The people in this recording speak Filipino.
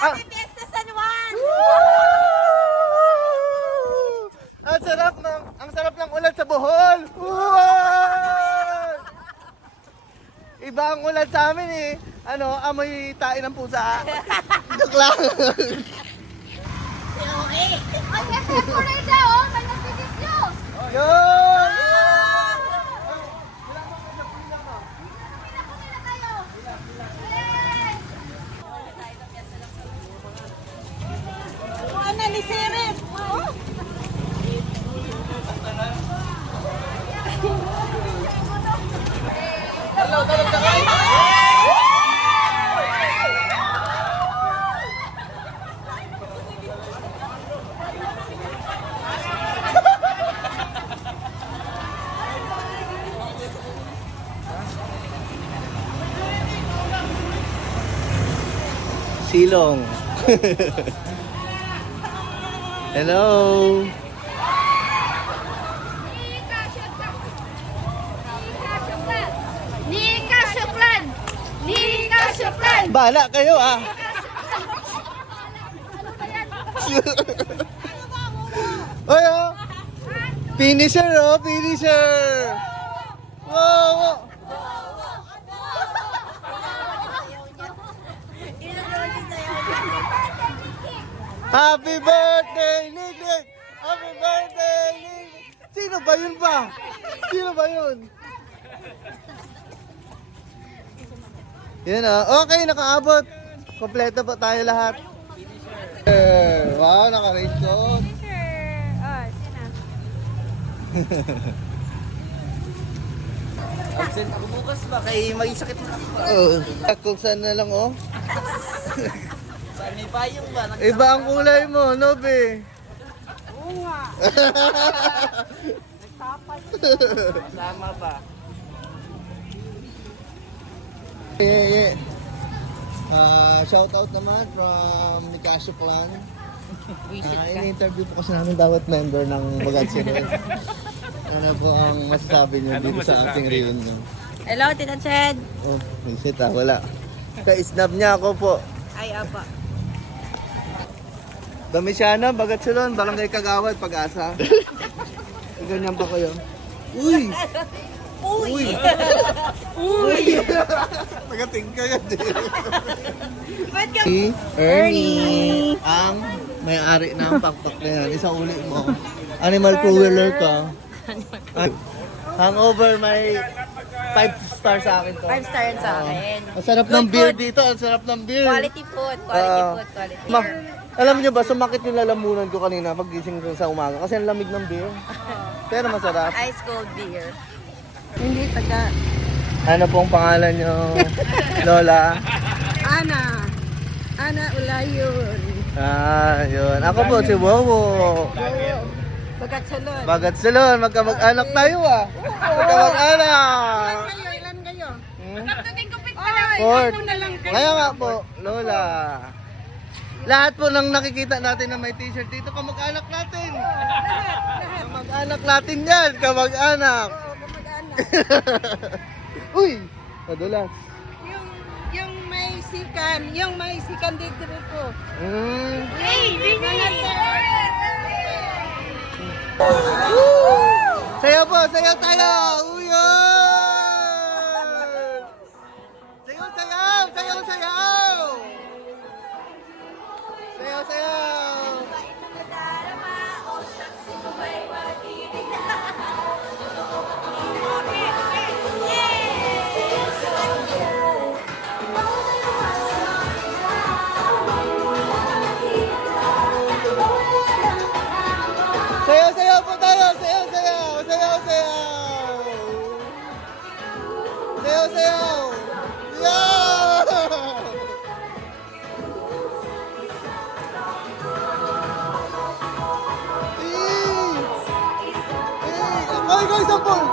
Happy Fiesta San Juan! Ang sarap ng ulan sa Bohol. Wow! Iba ang ulan sa amin eh. Amoy tae ng pusa. Joke lang. Okay. Ay, kasi kulay daw, oh. May nagbibidyo. Yun! Ano ni Sirip? Silong. Hello. Nika Shukran! Nika Shukran! Bala kayo ah. Oy oh. Finisher oh, finisher. Wow. Happy birthday, Nick! Happy birthday, Nick! Sino ba yun ba? Sino ba yun? Yan ah. Okay, nakaabot. Kompleto po tayo lahat. Wow, naka-race coat. Absent ako bukas ba? Kay may sakit na ako. Kung saan na lang oh. Saan may payong ba? Iba ang kulay mo, no be? Oo nga. Sama ba? Yeah. Shout out naman from Nicasio Clan. In-interview po kasi namin bawat member ng Bagad Sirel. Ano po ang masasabi niyo dito sa ating reunion? Hello, Tita Ched. Oh, visit wala. Ka-snap niya ako po. Ay, apa. Domisiana, Bagad Sirel, Barangay Kagawad, Pag-asa. Ganyan pa kayo. Uy! Uy! Uy! Nagating ka yan Si Ernie ang may-ari ng pakpak na yan. Isang uli mo. Animal crueler ka. Hangover, may 5 star sa akin to. 5 star yan sa akin. Ang sarap ng beer dito. Ang sarap ng beer. Quality food, quality food. Alam niyo ba, sumakit yung lalamunan ko kanina paggising ko sa umaga kasi ang lamig ng beer. Pero masarap. Ice cold beer. Hindi taga Ano pong pangalan niyo, Lola? Ana. Ana Ulayon. Yun. Ako po si Wowo. Bagat salon. Bagat Salon, magkamag-anak tayo ah. Magkamag-anak. Ilan kayo? Hmm? Ay, Fort. ano na lang kayo? Kaya nga po, Lola. Lahat po nang nakikita natin na may t-shirt dito, kamag-anak natin. Lahat. Kamag-anak natin yan, kamag-anak. Oo, kamag-anak. Uy, madulas. Yung may sikan dito ko. Hey, Sayaw po, sayaw tayo! Uyan! Sayaw, sayaw! Sayaw, sayaw! Sayaw, sayaw! Sayaw, sayaw po tayo! Sayaw, sayaw! Sayaw, sayaw! Sayaw, sayaw! Yeah! Ay, guys, sapol!